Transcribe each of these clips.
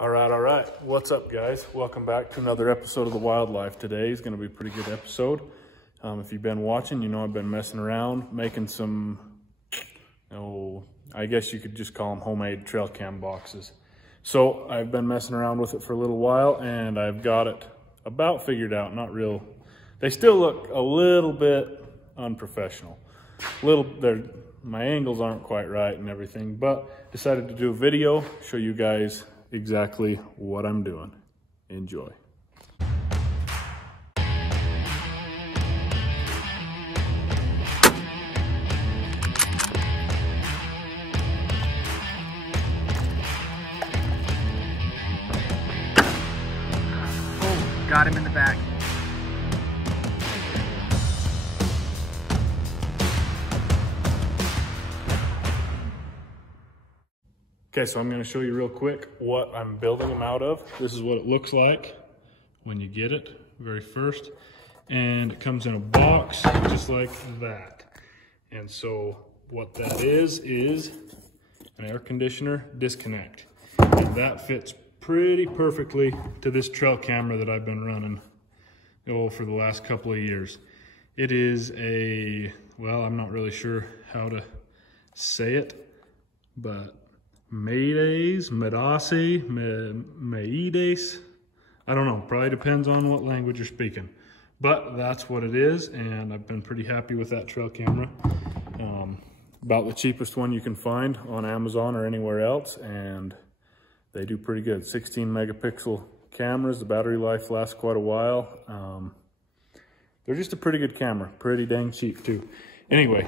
All right. What's up, guys? Welcome back to another episode of The Wildlife. Today is going to be a pretty good episode. If you've been watching, you know I've been messing around, making some, I guess you could just call them homemade trail cam boxes. So I've been messing around with it for a little while, and I've got it about figured out. Not real. They still look a little bit unprofessional. My angles aren't quite right and everything, but decided to do a video, show you guys exactly what I'm doing. Enjoy. Oh, got him in the back. Okay, so I'm going to show you real quick what I'm building them out of. This is what it looks like when you get it, very first. And it comes in a box just like that. And so what that is an air conditioner disconnect. And that fits pretty perfectly to this trail camera that I've been running for the last couple of years. It is I'm not really sure how to say it, but Maides, I don't know, probably depends on what language you're speaking. But that's what it is, and I've been pretty happy with that trail camera. About the cheapest one you can find on Amazon or anywhere else, and they do pretty good. 16 megapixel cameras, the battery life lasts quite a while. They're just a pretty good camera, pretty dang cheap too. Anyway,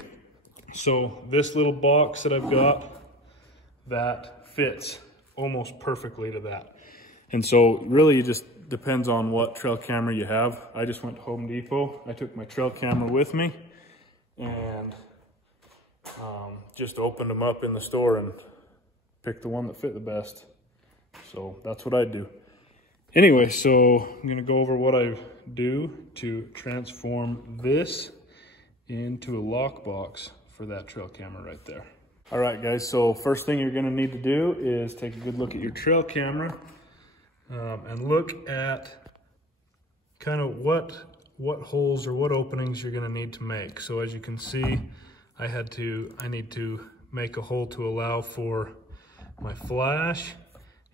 so this little box that I've got, that fits almost perfectly to that. And so really it just depends on what trail camera you have. I just went to Home Depot. I took my trail camera with me and just opened them up in the store and picked the one that fit the best. So that's what I do. Anyway, so I'm gonna go over what I do to transform this into a lockbox for that trail camera right there. All right, guys, so first thing you're gonna need to do is take a good look at your trail camera and look at kind of what holes or what openings you're gonna need to make. So as you can see, I need to make a hole to allow for my flash,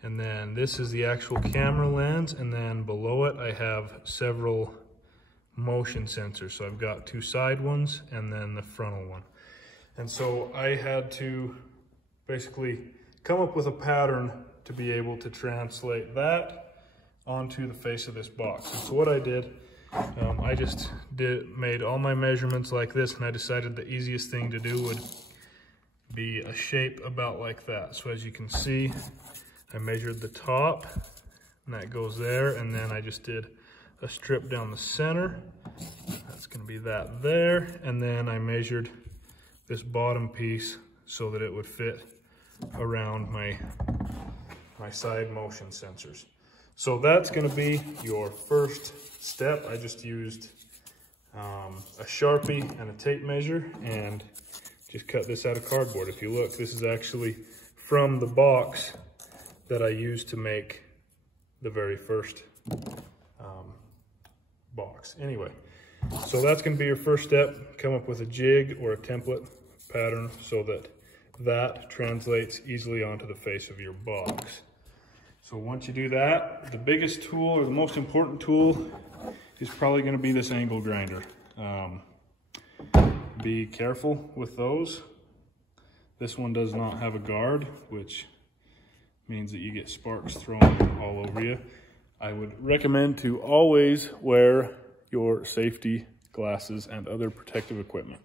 and then this is the actual camera lens, and then below it I have several motion sensors. So I've got two side ones and then the frontal one. And so I had to basically come up with a pattern to be able to translate that onto the face of this box. And so what I did, I just made all my measurements like this, and I decided the easiest thing to do would be a shape about like that. So as you can see, I measured the top, and that goes there, and then I just did a strip down the center. That's gonna be that there, and then I measured this bottom piece so that it would fit around my side motion sensors. So that's gonna be your first step. I just used a Sharpie and a tape measure and just cut this out of cardboard. If you look, this is actually from the box that I used to make the very first box. Anyway, so that's gonna be your first step. Come up with a jig or a template pattern so that translates easily onto the face of your box. So once you do that, the biggest tool or the most important tool is probably going to be this angle grinder. Be careful with those. This one does not have a guard, which means that you get sparks thrown all over you. I would recommend to always wear your safety glasses and other protective equipment.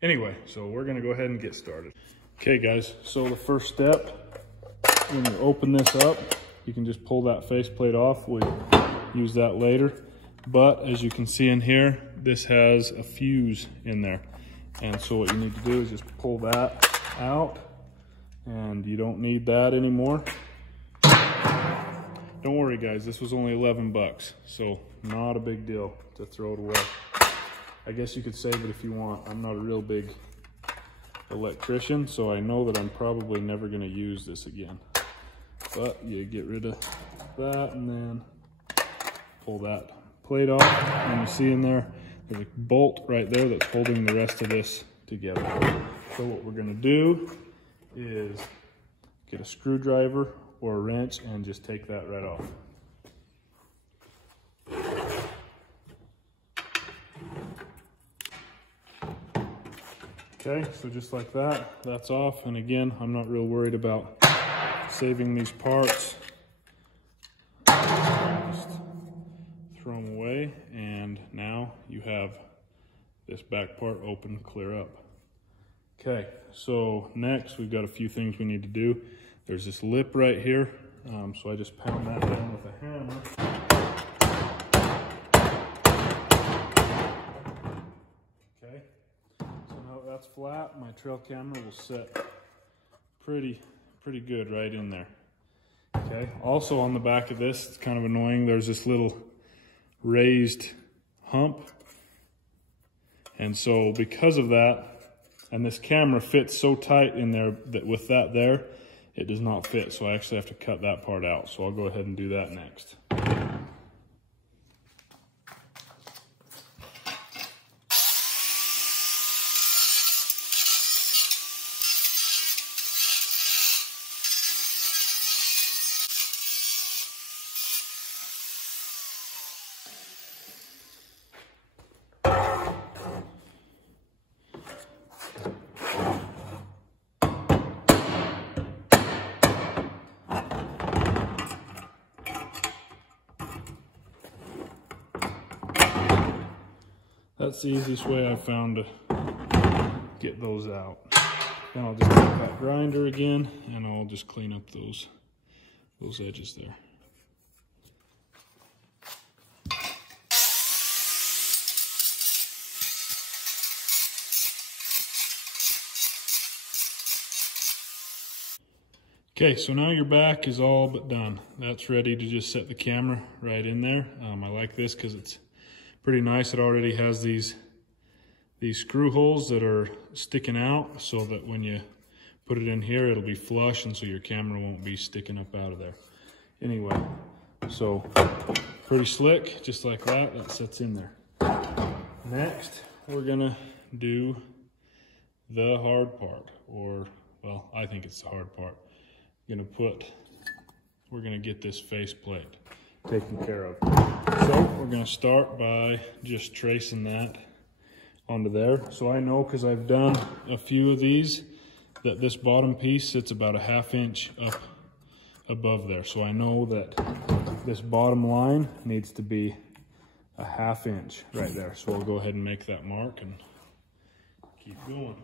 Anyway, so we're gonna go ahead and get started. Okay guys, so the first step, when you open this up, you can just pull that faceplate off. We'll use that later. But as you can see in here, this has a fuse in there. And so what you need to do is just pull that out, and you don't need that anymore. Don't worry guys, this was only 11 bucks, so not a big deal to throw it away. I guess you could save it if you want. I'm not a real big electrician, so I know that I'm probably never gonna use this again. But you get rid of that and then pull that plate off. And you see in there, there's a bolt right there that's holding the rest of this together. So what we're gonna do is get a screwdriver or a wrench and just take that right off. Okay, so just like that, that's off. And again, I'm not real worried about saving these parts. Just throw them away, and now you have this back part open, clear up. Okay, so next we've got a few things we need to do. There's this lip right here, so I just pound that down with a hammer. Okay, so now that's flat, my trail camera will set pretty good right in there. Okay, also on the back of this, it's kind of annoying, there's this little raised hump. And so because of that, and this camera fits so tight in there that with that there, it does not fit. So I actually have to cut that part out. So I'll go ahead and do that next. That's the easiest way I've found to get those out. Then I'll just take that grinder again and I'll just clean up those edges there. Okay, so now your back is all but done. That's ready to just set the camera right in there. I like this because it's pretty nice. It already has these screw holes that are sticking out so that when you put it in here, it'll be flush and so your camera won't be sticking up out of there. Anyway, so pretty slick, just like that, that sits in there. Next, we're gonna do the hard part, or, well, I think it's the hard part. We're gonna get this face plate taken care of. So we're gonna start by just tracing that onto there. So I know, because I've done a few of these, that this bottom piece sits about a 1/2 inch up above there. So I know that this bottom line needs to be a 1/2 inch right there. So we'll go ahead and make that mark and keep going.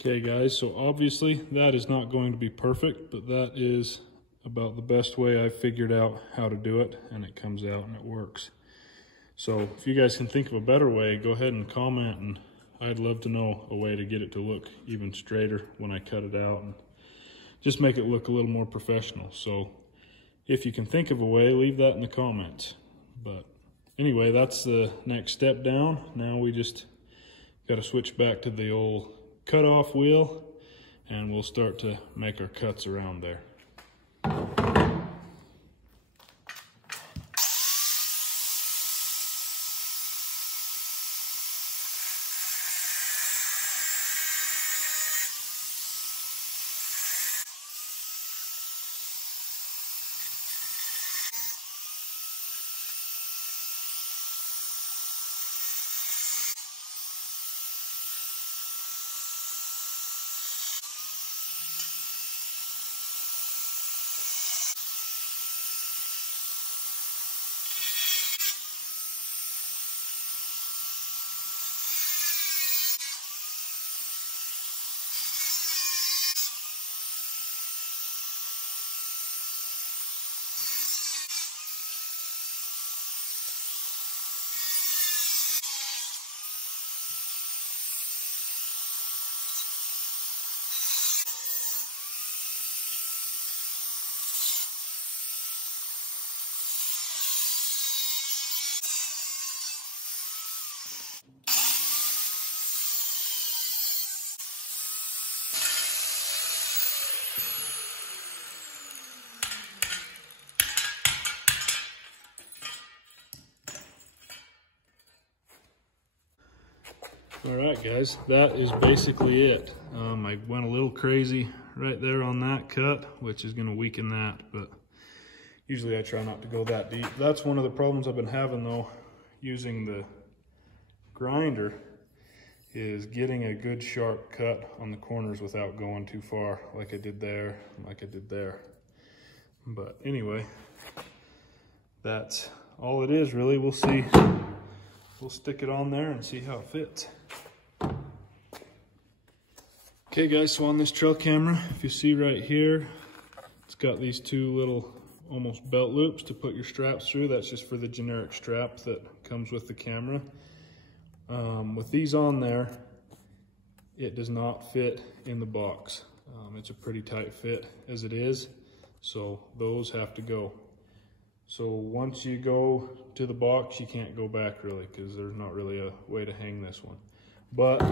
Okay guys, so obviously that is not going to be perfect, but that is about the best way I've figured out how to do it, and it comes out and it works. So if you guys can think of a better way, go ahead and comment, and I'd love to know a way to get it to look even straighter when I cut it out and just make it look a little more professional. So if you can think of a way, leave that in the comments. But anyway, that's the next step down. Now we just got to switch back to the old cut-off wheel, and we'll start to make our cuts around there. All right, guys, that is basically it. I went a little crazy right there on that cut, which is gonna weaken that, but usually I try not to go that deep. That's one of the problems I've been having though, using the grinder, is getting a good sharp cut on the corners without going too far, like I did there, and like I did there. But anyway, that's all it is really. We'll see. We'll stick it on there and see how it fits. Okay guys, so on this trail camera, if you see right here, it's got these two little almost belt loops to put your straps through. That's just for the generic strap that comes with the camera. With these on there, it does not fit in the box. It's a pretty tight fit as it is, so those have to go. So once you go to the box, you can't go back really, because there's not really a way to hang this one. But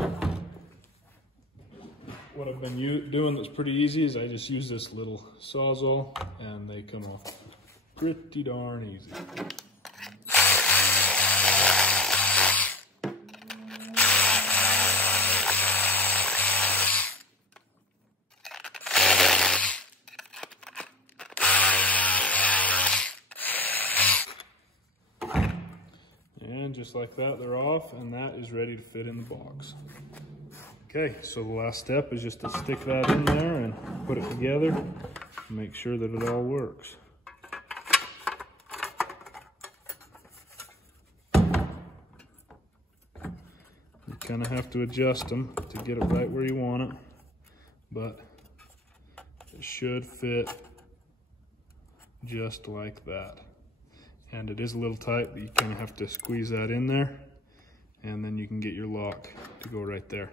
what I've been doing that's pretty easy is I just use this little Sawzall and they come off pretty darn easy. And just like that, they're off, and that is ready to fit in the box. Okay, so the last step is just to stick that in there and put it together and make sure that it all works. You kind of have to adjust them to get it right where you want it, but it should fit just like that. And it is a little tight, but you kind of have to squeeze that in there, and then you can get your lock to go right there.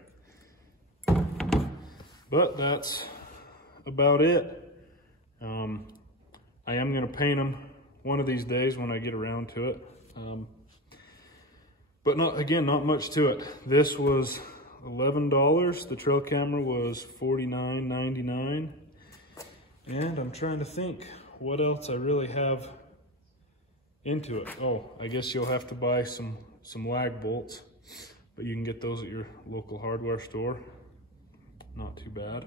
But that's about it. I am going to paint them one of these days when I get around to it. But not much to it. This was $11. The trail camera was $49.99. And I'm trying to think what else I really have into it. Oh, I guess you'll have to buy some lag bolts, but you can get those at your local hardware store. Not too bad.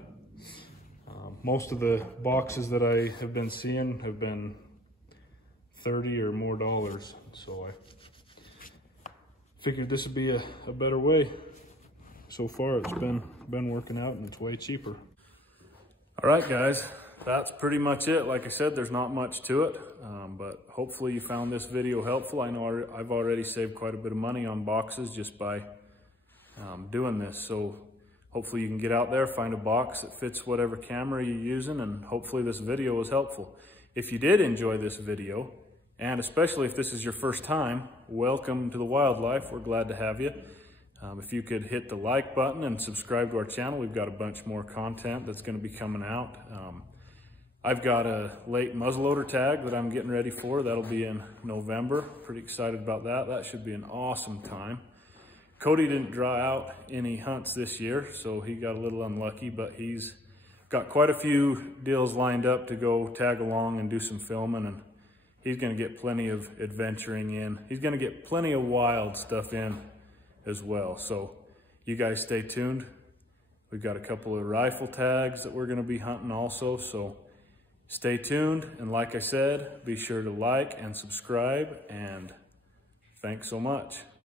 Most of the boxes that I have been seeing have been $30 or more, so I figured this would be a better way. So far it's been working out, and it's way cheaper. All right guys, that's pretty much it. Like I said, there's not much to it, but hopefully you found this video helpful. I know I've already saved quite a bit of money on boxes just by doing this. So hopefully you can get out there, find a box that fits whatever camera you're using, and hopefully this video was helpful. If you did enjoy this video, and especially if this is your first time, welcome to the wildlife. We're glad to have you. If you could hit the like button and subscribe to our channel, we've got a bunch more content that's going to be coming out. I've got a late muzzleloader tag that I'm getting ready for. That'll be in November. Pretty excited about that. That should be an awesome time. Cody didn't draw out any hunts this year, so he got a little unlucky, but he's got quite a few deals lined up to go tag along and do some filming, and he's going to get plenty of adventuring in. He's going to get plenty of wild stuff in as well. So you guys stay tuned. We've got a couple of rifle tags that we're going to be hunting also, so stay tuned. And like I said, be sure to like and subscribe, and thanks so much.